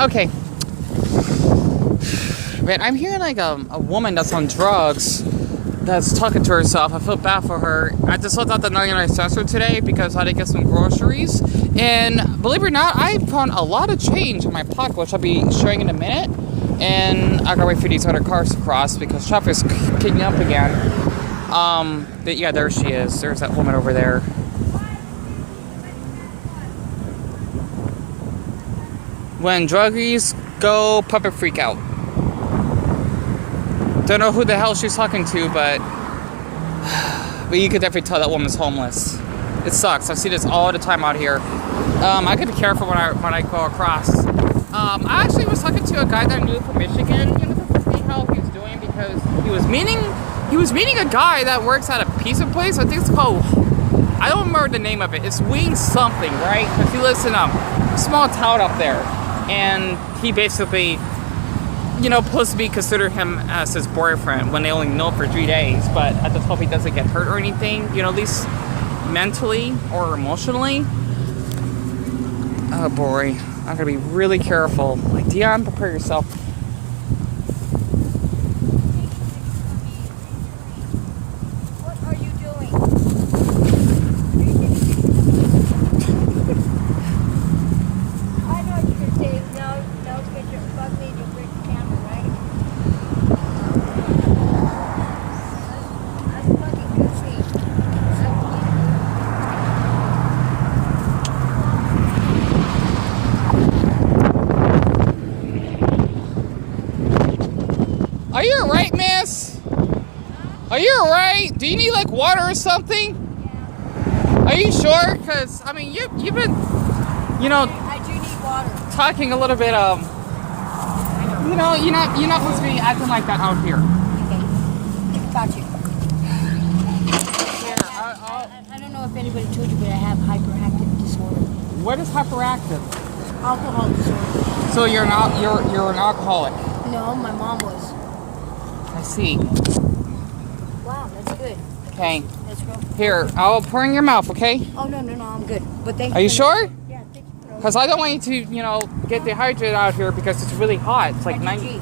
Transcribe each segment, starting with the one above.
Okay. Man, I'm hearing like a woman that's on drugs that's talking to herself. I feel bad for her. I just looked out the 99 cent store today because I had to get some groceries. And believe it or not, I found a lot of change in my pocket, which I'll be showing in a minute. And I gotta wait for these other cars to cross because traffic is kicking up again. But yeah, there she is. There's that woman over there. When druggies go, puppet freak out. Don't know who the hell she's talking to, but you could definitely tell that woman's homeless. It sucks. I see this all the time out here. I gotta be careful when I go across. I actually was talking to a guy that I knew from Michigan. He was to see how he was doing because he was meeting a guy that works at a pizza place. I think it's called, I don't remember the name of it. It's Wing something, right? Because he lives in a small town up there, and he basically, supposed to be consider him as his boyfriend when they only know for 3 days. But I just hope he doesn't get hurt or anything. At least mentally or emotionally. Oh boy, I'm gonna be really careful. Like, Dion, prepare yourself. What are you doing? I know what you're gonna say. No, it's get your fuck me to break the camera, right? That's fucking goofy. Are you alright, miss? Are you alright? Do you need like water or something? Yeah. Are you sure? Because I mean, you've been, I do need water. talking a little bit. You're not supposed to be acting like that out here. Okay. Got you. Yeah. I don't know if anybody told you, but I have hyperactive disorder. What is hyperactive? Alcohol disorder. So you're an alcoholic. No, my mom was. I see. Wow, that's good. Okay. That's real. Here, I'll pour in your mouth, okay? Oh, no, I'm good. But thank you. Are you sure? Yeah, thank you. Because I don't want you to, get dehydrated out here because it's really hot. It's like 90. G.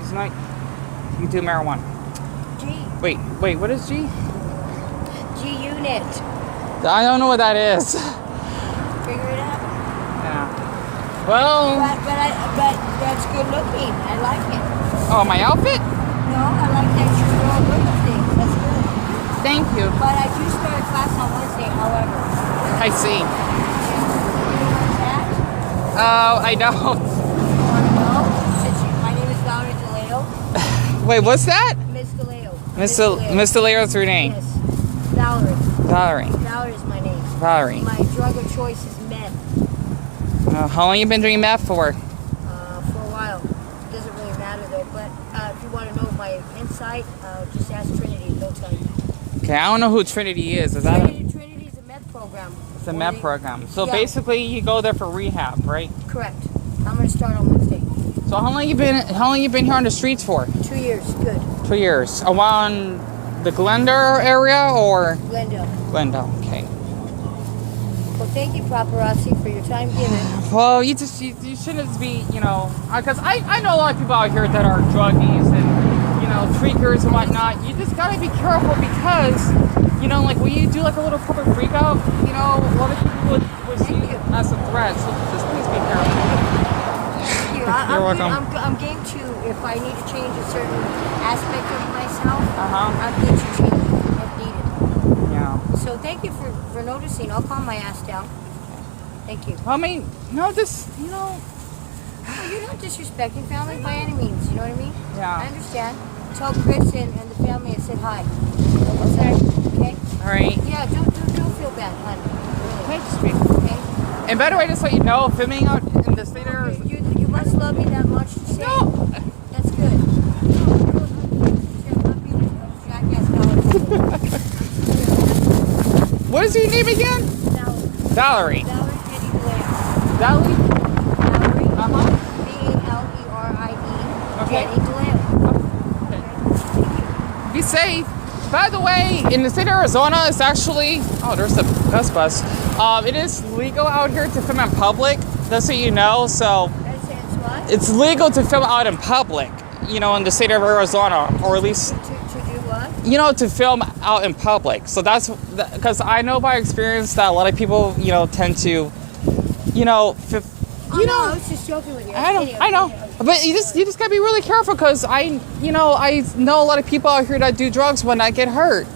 It's not. You do marijuana. G. Wait, what is G? G unit. I don't know what that is. Figure it out. Yeah. Well. But that's good looking. I like it. Oh, my outfit? No, I like that you're all good with things. That's good. Thank you. But I do start class on Wednesday, however. I see. You want that? Oh, I don't. You want to know? Since my name is Valerie DeLeo. Wait, what's that? Miss DeLeo. Miss DeLeo's your name? Yes. Valerie. Valerie. Valerie is my name. Valerie. My drug of choice is meth. How long you been doing meth for? For a while. Doesn't really matter though. But if you want to know my insight, just ask Trinity. They'll tell you. Okay, I don't know who Trinity is. Is that Trinity is a meth program. It's a meth program. So Yeah. basically, you go there for rehab, right? Correct. I'm gonna start on Wednesday. So how long you been here on the streets for? 2 years. Good. 2 years. Around the Glendale area or Glendale. Glendale? Okay. Well, thank you, paparazzi, for your time given. Well, you shouldn't be, because I know a lot of people out here that are druggies and, tweakers and whatnot. You just gotta be careful because, like when you do like a little corporate freak out, a lot of people would see it as a threat. So just please be careful. Thank you. You're welcome. I'm game to, if I need to change a certain aspect of myself, I'm game to change it if needed. Yeah. So thank you for noticing. I'll calm my ass down. Thank you. I mean, Well, you're not disrespecting family by any means. You know what I mean? Yeah. I understand. Tell Chris and the family I said hi. Okay. Okay. all right. Yeah. Don't feel bad, honey. Okay, just be. Okay. And by the way, just so you know, filming out in the state area. You must love me that much to say. No. That's good. What is your name again? Valerie. Valerie? Valerie. Uh-huh. V-A-L-E-R-I-E. Okay. Okay. Be safe. By the way, in the state of Arizona, it's actually... Oh, there's the bus. It is legal out here to film in public, just so you know, so... That's it. It's what? It's legal to film out in public, you know, in the state of Arizona, or at least, To do what? you know, to film out in public. So that's because I know by experience that a lot of people, you know, tend to, you know, Oh, no, I was just joking with you. I know, but you just gotta be really careful because I know a lot of people out here that do drugs when I get hurt.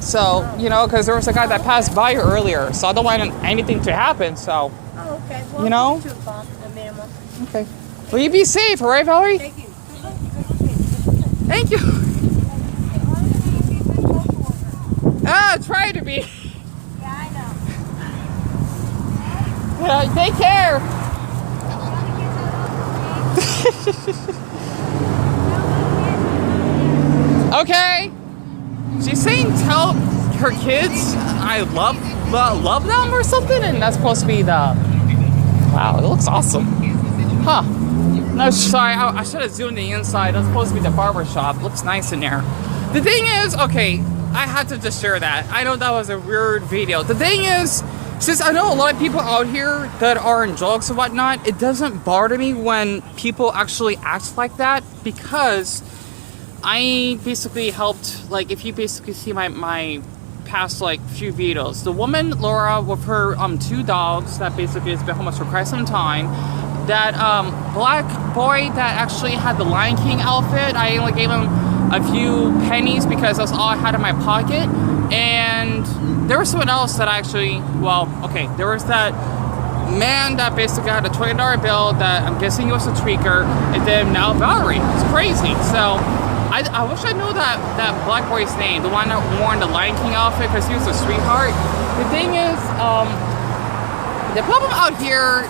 So, you know, because there was a guy that passed by earlier, so I don't want anything to happen. So, Oh, okay. Well, you know? to a bump, a minimum. okay. Well, you be safe, all right, Valerie? Thank you. Thank you. Ah, try to be. Yeah, I know. Yeah, take care. Okay. She's saying tell her kids I love them or something, and that's supposed to be the. Wow, it looks awesome. Huh. No, sorry, I should have zoomed the inside. That's supposed to be the barber shop. Looks nice in there. The thing is, okay, I had to just share that. I know that was a weird video. The thing is, since I know a lot of people out here that are in drugs and whatnot, it doesn't bother me when people actually act like that, because I basically helped, like, if you basically see my past, like, few videos, the woman, Laura, with her 2 dogs that basically has been homeless for quite some time, that black boy that actually had the Lion King outfit, I only gave him a few pennies because that's all I had in my pocket. And there was someone else that actually, well, okay, there was that man that basically had a $20 bill that I'm guessing was a tweaker, and then now Valerie. It's crazy. So I wish I knew that black boy's name, the one that wore the Lion King outfit, because he was a sweetheart. The thing is, the problem out here,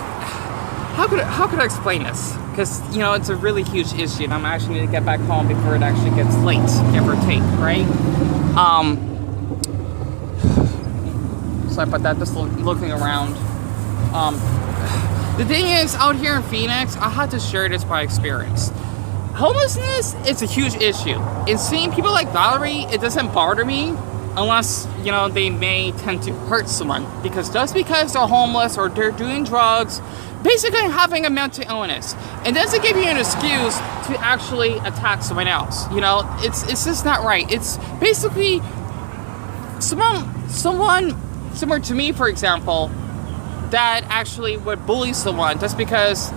how could I explain this? Because, you know, it's a really huge issue, and I'm actually going to get back home before it actually gets late, give or take, right? Sorry about that, just looking around. The thing is, out here in Phoenix, I had to share this by experience. Homelessness is a huge issue. And seeing people like Valerie, it doesn't bother me unless, you know, they may tend to hurt someone. Because just because they're homeless or they're doing drugs, basically having a mental illness, it doesn't give you an excuse to actually attack someone else. You know, it's just not right. It's basically someone similar to me, for example, that actually would bully someone just because,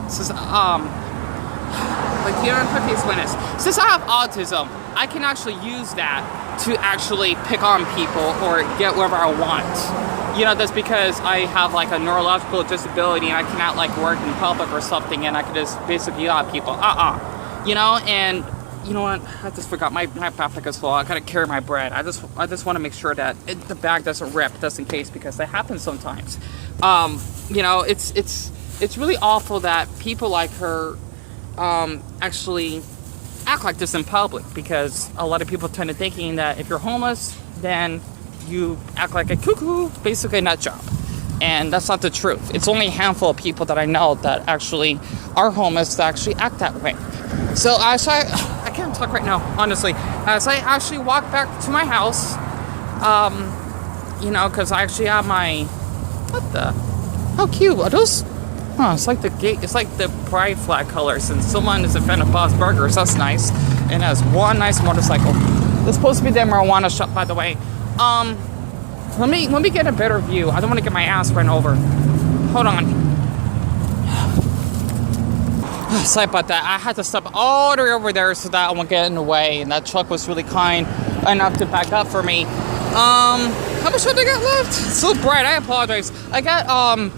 like, you know, how to explain this? Since I have autism, I can actually use that to actually pick on people or get whatever I want. You know, that's because I have, like, a neurological disability and I cannot, like, work in public or something, and I can just basically yell at people. You know, and you know what? I just forgot my backpack is full. I gotta carry my bread. I just want to make sure that the bag doesn't rip, just in case, because that happens sometimes. You know, it's really awful that people like her actually act like this in public, because a lot of people tend to thinking that if you're homeless, then you act like a cuckoo, basically a nut job. And that's not the truth. It's only a handful of people that I know that actually are homeless that actually act that way. So I can't talk right now, honestly. As I actually walk back to my house, you know, because I actually have my, how cute are those? Huh, it's like the gate, it's like the pride flag colors, and someone is a fan of Bob's Burgers. That's nice. And has one nice motorcycle. It's supposed to be their marijuana shop, by the way. Let me get a better view. I don't want to get my ass run over. Hold on. Sorry about that. I had to stop all the way over there so that I won't get in the way, and that truck was really kind enough to back up for me. How much time do I got left? It's so bright. I apologize. I got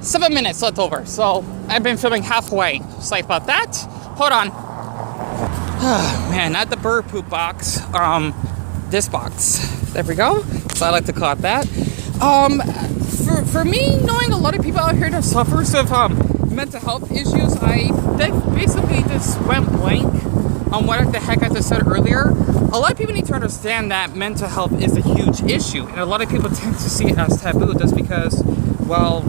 7 minutes left over, so I've been filming halfway. Sorry about that. Hold on. Man, not the bird poop box. This box. There we go. So I like to call it that. For me, knowing a lot of people out here that suffers of mental health issues, I basically just went blank on what the heck I just said earlier. A lot of people need to understand that mental health is a huge issue, and a lot of people tend to see it as taboo just because, well,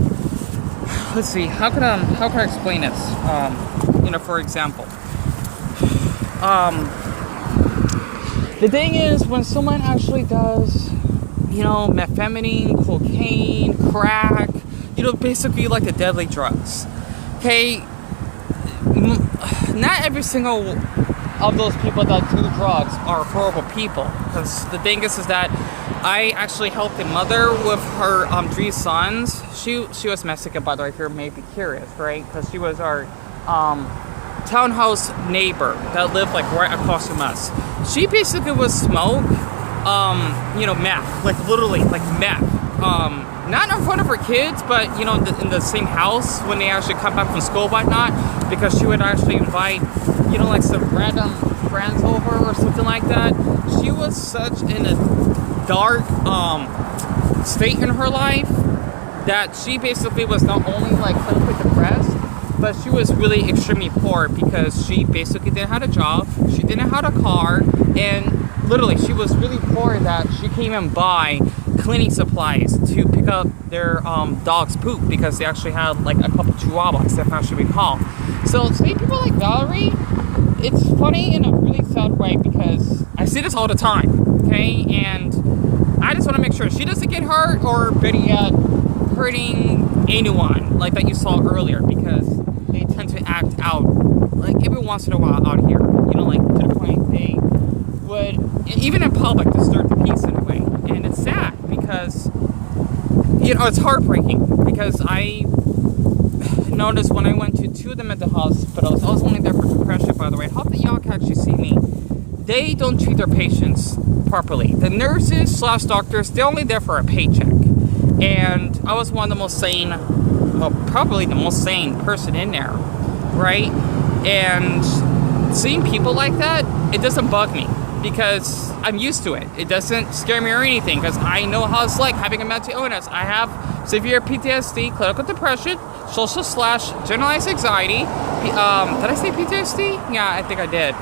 let's see, how can I explain this? You know, for example, the thing is, when someone actually does, you know, methamphetamine, cocaine, crack, you know, basically like the deadly drugs, okay, not every single of those people that do drugs are horrible people. Because the thing is that I actually helped a mother with her 3 sons. She was Mexican, by the way, if you may be curious, right? Because she was our townhouse neighbor that lived like right across from us. She basically would smoke, meth, like literally like meth. Not in front of her kids, but in the same house when they actually come back from school, whatnot. Because she would actually invite, like some random friends over or something like that. She was such in a dark state in her life that she basically was not only like clinically depressed, but she was really extremely poor because she basically didn't have a job, she didn't have a car, and literally she was really poor that she can't even buy cleaning supplies to pick up their dog's poop because they actually had like a couple chihuahuas, if I should recall. So seeing people like Valerie, it's funny in a really sad way because I see this all the time, okay? And I just want to make sure she doesn't get hurt or better yet, hurting anyone like that you saw earlier, because they tend to act out like every once in a while out here, like to the point they would, even in public, disturb the peace in a way. And it's sad because, it's heartbreaking because I noticed when I went to 2 of them at the hospitals, I was only there for depression, by the way. I hope that y'all can actually see me. They don't treat their patients properly. The nurses / doctors, they're only there for a paycheck. And I was one of the most sane, probably the most sane person in there, right? And seeing people like that, it doesn't bug me because I'm used to it. It doesn't scare me or anything because I know how it's like having a mental illness. I have severe PTSD, clinical depression, social / generalized anxiety. Did I say PTSD? Yeah, I think I did.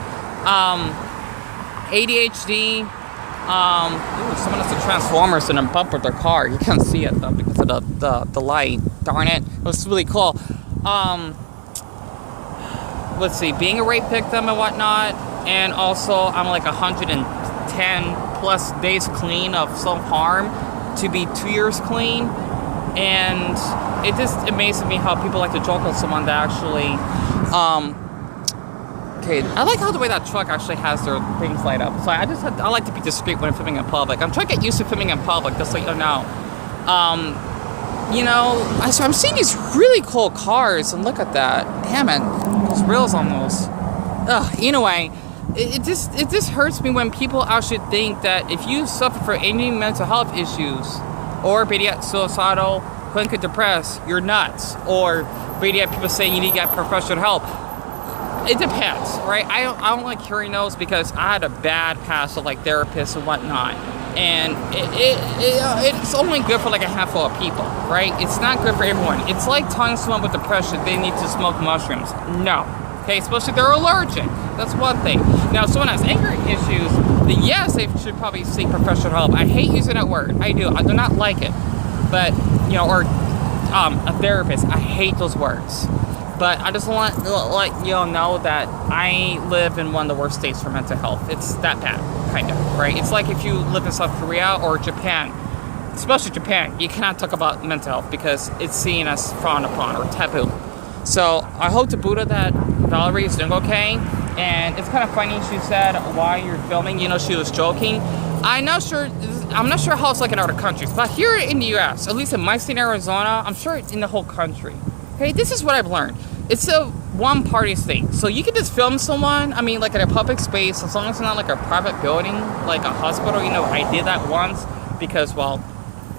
ADHD. Someone has the Transformers in a bump with their car. You can't see it though because of the light. Darn it. It was really cool. Let's see, being a rape victim and whatnot, and also I'm like 110 plus days clean of self-harm to be 2 years clean. And it just amazes me how people like to joke with someone that actually, okay, I like how the way that truck actually has their things light up. So I like to be discreet when I'm filming in public. I'm trying to get used to filming in public, just so you know. So I'm seeing these really cool cars, and look at that. Damn it, those rails on those. Anyway, it just hurts me when people actually think that if you suffer from any mental health issues, or be it suicidal, clinically depressed, you're nuts, or be it people saying you need to get professional help. It depends, right? I don't like hearing those because I had a bad past of like therapists and whatnot, and it's only good for like a handful of people, right? It's not good for everyone. It's like telling someone with depression they need to smoke mushrooms. No, okay, especially if they're allergic. That's one thing. Now, if someone has anger issues, then yes, they should probably seek professional help. I hate using that word. I do not like it, but or a therapist. I hate those words. But I just want to let y'all know that I live in one of the worst states for mental health. It's that bad, kind of, right? It's like if you live in South Korea or Japan, especially Japan, you cannot talk about mental health because it's seen as frowned upon or taboo. So I hope to Buddha that Valerie is doing okay. And it's kind of funny, she said, while you're filming, she was joking. I'm not sure how it's like in other countries, but here in the US, at least in my state, Arizona, I'm sure in the whole country. Okay, this is what I've learned. It's a one-party state. So you can just film someone, like in a public space, as long as it's not like a private building, like a hospital. I did that once because,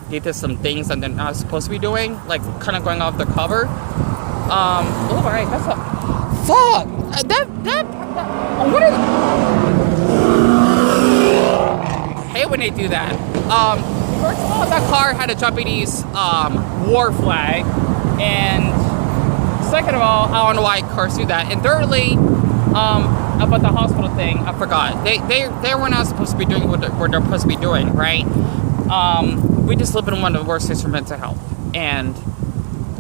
they did some things that they're not supposed to be doing, like kind of going off the cover. Oh my, that's a... Fuck! What is... I hate when they do that. First of all, that car had a Japanese war flag, and second of all, I don't know why cars do that. And thirdly, about the hospital thing, I forgot. They were not supposed to be doing what they're supposed to be doing, right? We just live in one of the worst states for mental health. And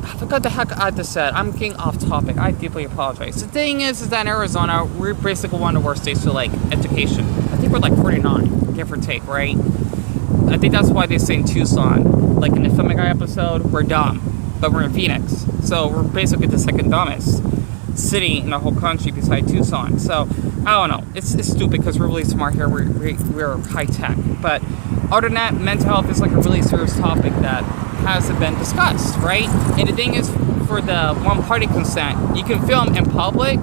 I forgot the heck I just said. I'm getting off topic. I deeply apologize. The thing is that in Arizona, we're basically one of the worst states for education. I think we're 49, give or take, right? I think that's why they say in Tucson, in the Family Guy episode, we're dumb. But we're in Phoenix, so we're basically the second dumbest. city in the whole country besides Tucson. So I don't know. It's stupid because we're really smart here. We're high tech. But other than that, mental health is like a really serious topic that hasn't been discussed, right? And the thing is, for the one-party consent, you can film in public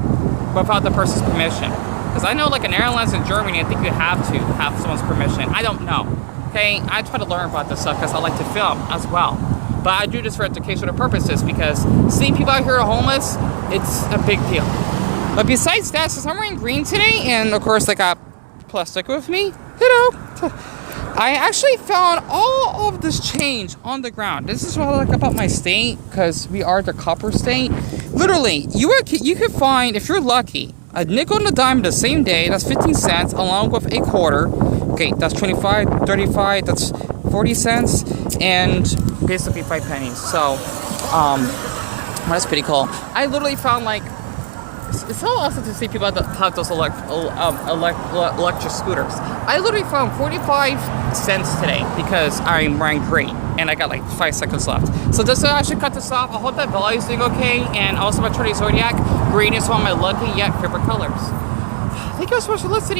without the person's permission. Because I know, like in airlines in Germany, I think you have to have someone's permission. I don't know. Okay, I try to learn about this stuff because I like to film as well. But I do this for educational purposes because seeing people out here are homeless, it's a big deal. But besides that, since I'm wearing green today, and of course I got plastic with me, I actually found all of this change on the ground. This is what I like about my state, because we are the copper state. Literally, you can find, if you're lucky, a nickel and a dime the same day. That's 15 cents, along with a quarter. Okay, that's 25, 35, that's 40 cents, and basically 5 pennies. So, that's pretty cool. I literally found, like, it's so awesome to see people that have those electric scooters. I literally found 45 cents today because I'm wearing green and I got like 5 seconds left. So this I should cut this off. I hope that Valerie is doing okay, and also my Charlie Zodiac. Green is one of my lucky yet favorite colors. Thank you so much for listening.